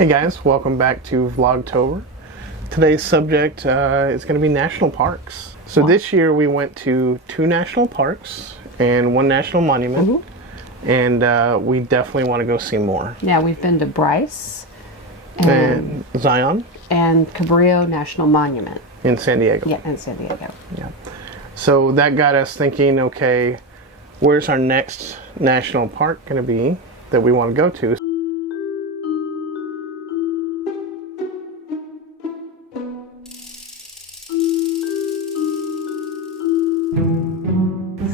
Hey guys, welcome back to VLOGtober. Today's subject is going to be national parks. So this year we went to 2 national parks and 1 national monument, and we definitely want to go see more. Yeah, we've been to Bryce and Zion and Cabrillo National Monument in San Diego. Yeah, in San Diego. Yeah. So that got us thinking, okay, where's our next national park going to be that we want to go to?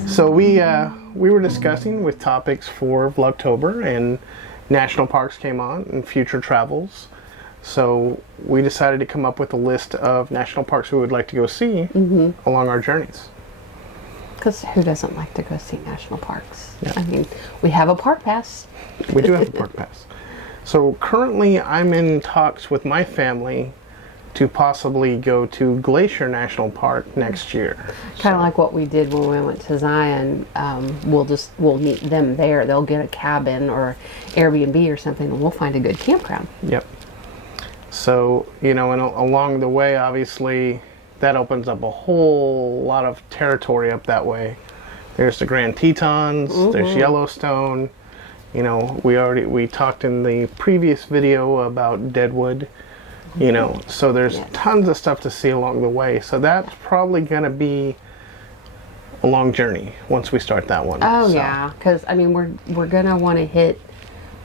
So we were discussing with topics for VLOGtober, and national parks came on and future travels. So we decided to come up with a list of national parks we would like to go see along our journeys. Because who doesn't like to go see national parks? Yeah. I mean, we have a park pass. We do have a park pass. So currently I'm in talks with my family to possibly go to Glacier National Park next year. Kind of like what we did when we went to Zion. We'll meet them there. They'll get a cabin or Airbnb or something, and we'll find a good campground. Yep. So, you know, and along the way, obviously, that opens up a whole lot of territory up that way. There's the Grand Tetons, there's Yellowstone. You know, we talked in the previous video about Deadwood. You know, so there's tons of stuff to see along the way. So that's probably going to be a long journey once we start that one. Oh, yeah. Because, I mean, we're going to want to hit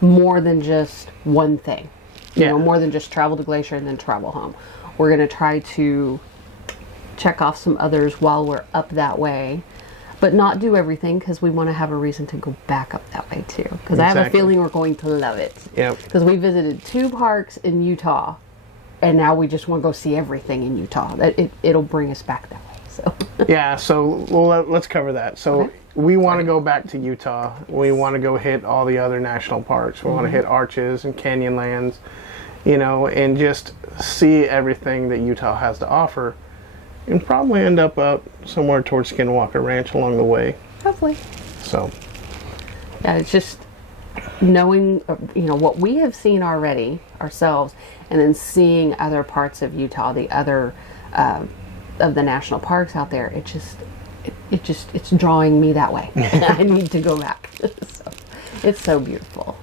more than just one thing. You know, more than just travel to Glacier and then travel home. We're going to try to check off some others while we're up that way. But not do everything, because we want to have a reason to go back up that way, too. Because I have a feeling we're going to love it. Yep. Because we visited 2 parks in Utah. And now we just want to go see everything in Utah. It'll bring us back that way. So yeah, so let's cover that. So we want to go back to Utah. We want to go hit all the other national parks. We want to hit Arches and Canyonlands, you know, and just see everything that Utah has to offer. And probably end up somewhere towards Skinwalker Ranch along the way. Hopefully. So yeah, it's just knowing, you know, what we have seen already ourselves, and then seeing other parts of Utah, the other of the national parks out there. It's drawing me that way. I need to go back. So, it's so beautiful.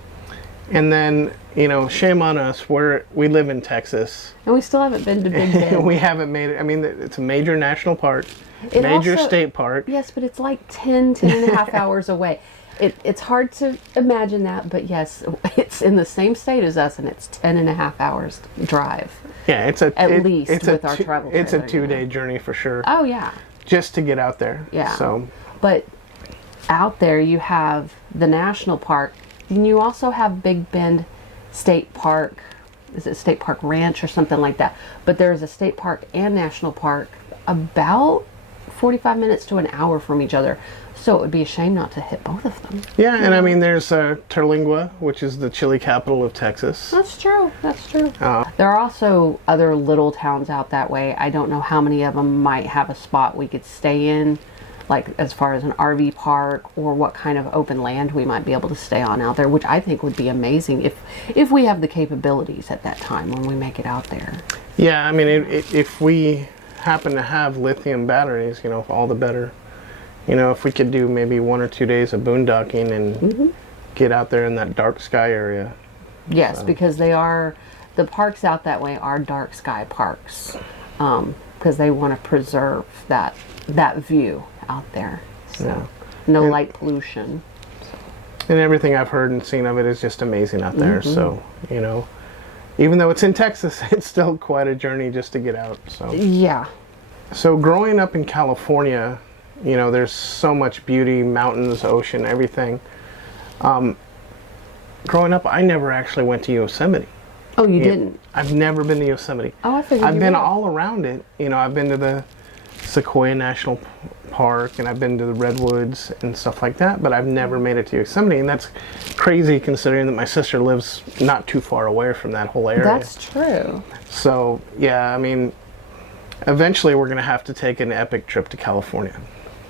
And then, you know, shame on us. We live in Texas, and we still haven't been to Big Bend. We haven't made it. I mean, it's a major national park, major state park. Yes, but it's like 10 and a half hours away. It's hard to imagine that, but yes, it's in the same state as us, and it's 10 and a half hours drive. Yeah, it's our travel trailer. It's a 2-day journey for sure. Oh yeah, just to get out there. Yeah. So, but out there you have the national park, and you also have Big Bend State Park. Is it State Park Ranch or something like that? But there's a state park and national park about 45 minutes to an hour from each other. So it would be a shame not to hit both of them. Yeah, and I mean, there's Terlingua, which is the chili capital of Texas. That's true. That's true. There are also other little towns out that way. I don't know how many of them might have a spot we could stay in, like as far as an RV park, or what kind of open land we might be able to stay on out there, which I think would be amazing if we have the capabilities at that time when we make it out there. Yeah, I mean, if we happen to have lithium batteries, you know, all the better. You know, if we could do maybe 1 or 2 days of boondocking and get out there in that dark sky area. Yes, because the parks out that way are dark sky parks, because they want to preserve that view out there. So no light pollution. And everything I've heard and seen of it is just amazing out there. So, you know, even though it's in Texas, it's still quite a journey just to get out. So yeah. So growing up in California, you know, there's so much beauty, mountains, ocean, everything. Growing up, I never actually went to Yosemite. Oh, you didn't? I've never been to Yosemite. Oh, I figured I've been all around it. You know, I've been to the Sequoia National Park, and I've been to the Redwoods and stuff like that, but I've never made it to Yosemite, and that's crazy considering that my sister lives not too far away from that whole area. That's true. So, yeah, I mean, eventually we're going to have to take an epic trip to California.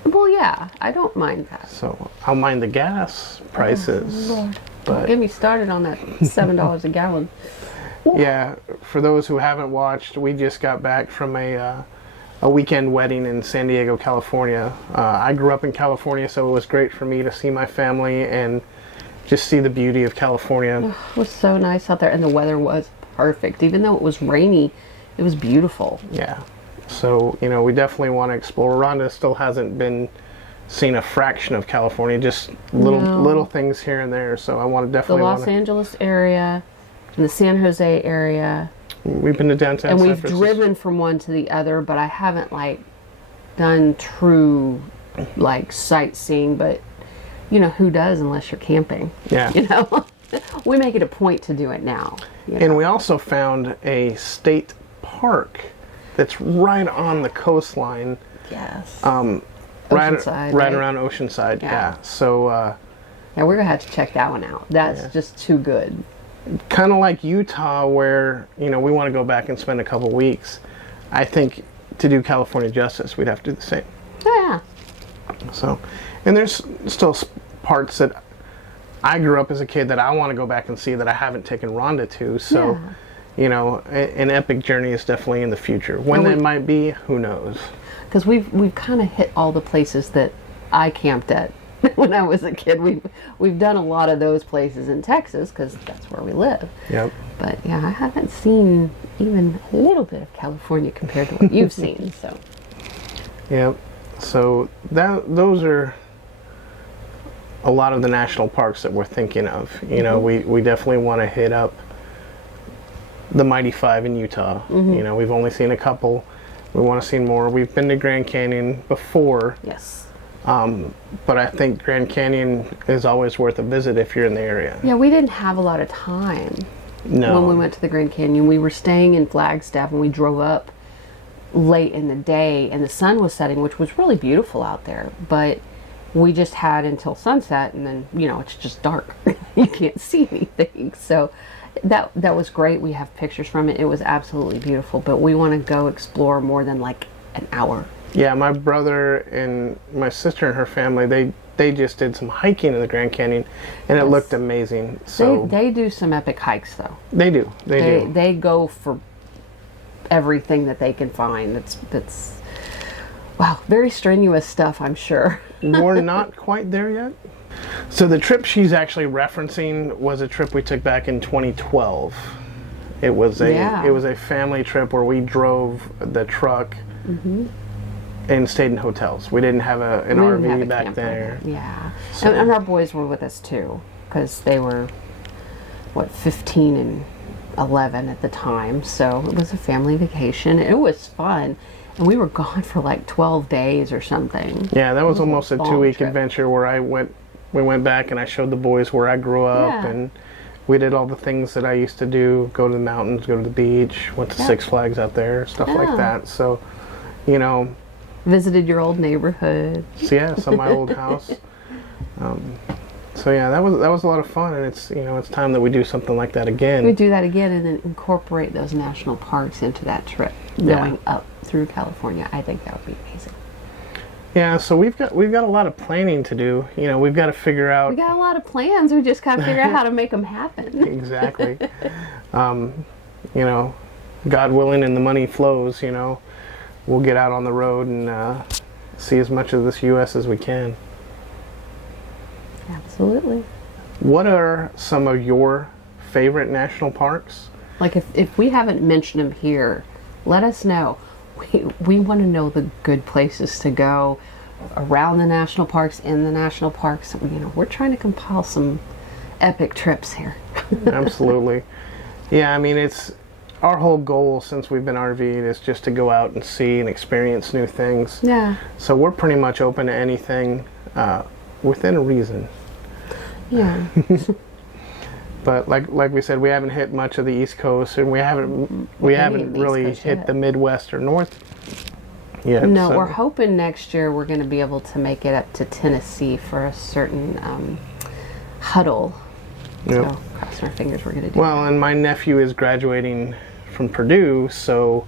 Well, yeah, I don't mind that. So I'll mind the gas prices. Oh, Lord. But Don't get me started on that $7 a gallon. Yeah, for those who haven't watched, we just got back from a weekend wedding in San Diego, California. I grew up in California, so it was great for me to see my family and just see the beauty of California. It was so nice out there, and the weather was perfect. Even though it was rainy, it was beautiful. Yeah. So, we definitely want to explore. Rhonda still hasn't been seen a fraction of California, just little things here and there. So I want to definitely the Los Angeles area and the San Jose area. We've been to downtown and San we've Francisco. driven from one to the other, but I haven't done true sightseeing. But who does unless you're camping? Yeah. We make it a point to do it now. And we also found a state park that's right on the coastline. Yes. Right around Oceanside. Yeah. So. Yeah, we're gonna have to check that one out. That's just too good. Kind of like Utah, where we want to go back and spend a couple weeks. I think to do California justice, we'd have to do the same. Oh yeah. So, and there's still parts that I grew up as a kid that I want to go back and see that I haven't taken Rhonda to. So, an epic journey is definitely in the future. When that might be, who knows? Because we've kind of hit all the places that I camped at when I was a kid. We've done a lot of those places in Texas because that's where we live. Yep. But yeah, I haven't seen even a little bit of California compared to what you've seen. So. Yep. So those are a lot of the national parks that we're thinking of. We definitely want to hit up the Mighty Five in Utah. We've only seen a couple. We want to see more. We've been to Grand Canyon before. Yes. But I think Grand Canyon is always worth a visit if you're in the area. Yeah, we didn't have a lot of time. No. When we went to the Grand Canyon, we were staying in Flagstaff and we drove up late in the day and the sun was setting, which was really beautiful out there. But we just had until sunset and then, it's just dark. You can't see anything. So that was great. We have pictures from it. It was absolutely beautiful. But we want to go explore more than an hour. Yeah, my brother and my sister and her family, they just did some hiking in the Grand Canyon, and it looked amazing. So they do some epic hikes, though. They do. They go for everything that they can find. That's wow, very strenuous stuff, I'm sure. We're not quite there yet. So the trip she's actually referencing was a trip we took back in 2012. It was a family trip where we drove the truck. And stayed in hotels. We didn't have an RV back there. Yeah. So. And our boys were with us too, because they were, 15 and 11 at the time. So it was a family vacation. It was fun. And we were gone for 12 days or something. Yeah, that was almost a 2-week adventure where we went back and I showed the boys where I grew up and we did all the things that I used to do, go to the mountains, go to the beach, went to Six Flags out there, stuff like that. So, visited your old neighborhood. So yeah, so my old house. So yeah, that was a lot of fun, and it's time that we do something like that again. We do that again, and then incorporate those national parks into that trip, going up through California. I think that would be amazing. Yeah, so we've got a lot of planning to do. We've got to figure out. We got a lot of plans. We just got to figure out how to make them happen. Exactly. God willing, and the money flows. We'll get out on the road and see as much of this U.S. as we can. Absolutely. What are some of your favorite national parks? If we haven't mentioned them here, let us know. We want to know the good places to go around the national parks, in the national parks. We're trying to compile some epic trips here. Absolutely. Yeah, it's our whole goal since we've been RV'd is just to go out and see and experience new things. Yeah. So we're pretty much open to anything within a reason. Yeah. But like we said, we haven't hit much of the East Coast, and we haven't really hit the Midwest or North yet. No, we're hoping next year we're going to be able to make it up to Tennessee for a certain huddle. Yep. So crossing our fingers we're going to do Well, and my nephew is graduating from Purdue, so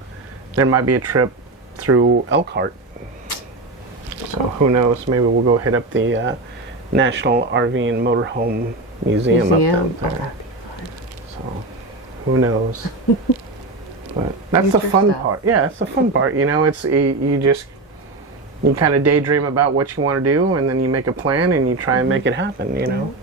there might be a trip through Elkhart. So who knows? Maybe we'll go hit up the National RV and Motorhome Museum up there. That'd be fun. So Who knows? But that's Use the your fun stuff. part. Yeah, it's the fun part. You know, it's you kind of daydream about what you want to do, and then you make a plan and you try and make it happen. You know.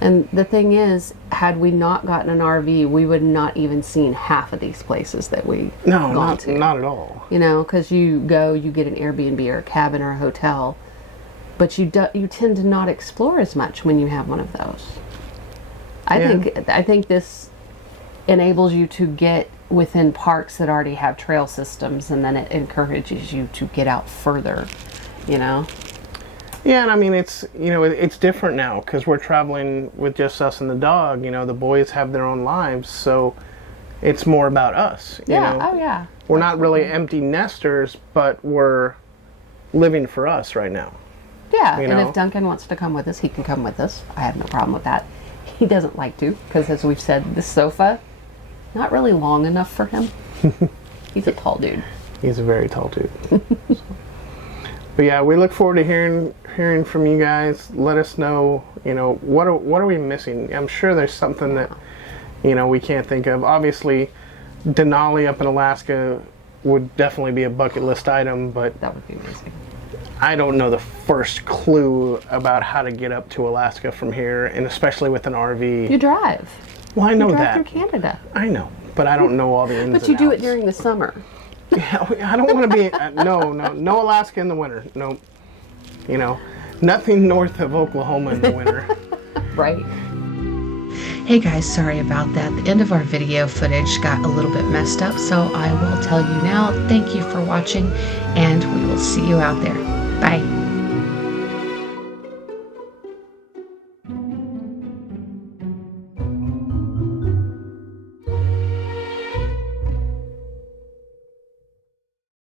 And the thing is, had we not gotten an RV, we would not even seen half of these places that we gone to. Not at all. You know, because you get an Airbnb or a cabin or a hotel, but you tend to not explore as much when you have one of those. I think this enables you to get within parks that already have trail systems, and then it encourages you to get out further. You know. Yeah, and I mean, it's different now because we're traveling with just us and the dog. You know, the boys have their own lives, so it's more about us. Yeah. You know? Oh, yeah. We're not really empty nesters, but we're living for us right now. Yeah, You and know? if Duncan wants to come with us, he can come with us. I have no problem with that. He doesn't like to because, as we've said, this sofa, not really long enough for him. He's a tall dude. He's a very tall dude. But yeah, we look forward to hearing from you guys. Let us know, you know, what are we missing? I'm sure there's something that, you know, we can't think of. Obviously, Denali up in Alaska would definitely be a bucket list item, but That would be amazing. I don't know the first clue about how to get up to Alaska from here, and especially with an RV. You drive. Well, I know You drive that. through Canada. I know, but I don't know all the ins and outs. But you do it during the summer. Yeah, I don't want to be. No Alaska in the winter. No, you know, nothing north of Oklahoma in the winter. Right. Hey guys, sorry about that. The end of our video footage got a little bit messed up, so I will tell you now. Thank you for watching, and we will see you out there. Bye.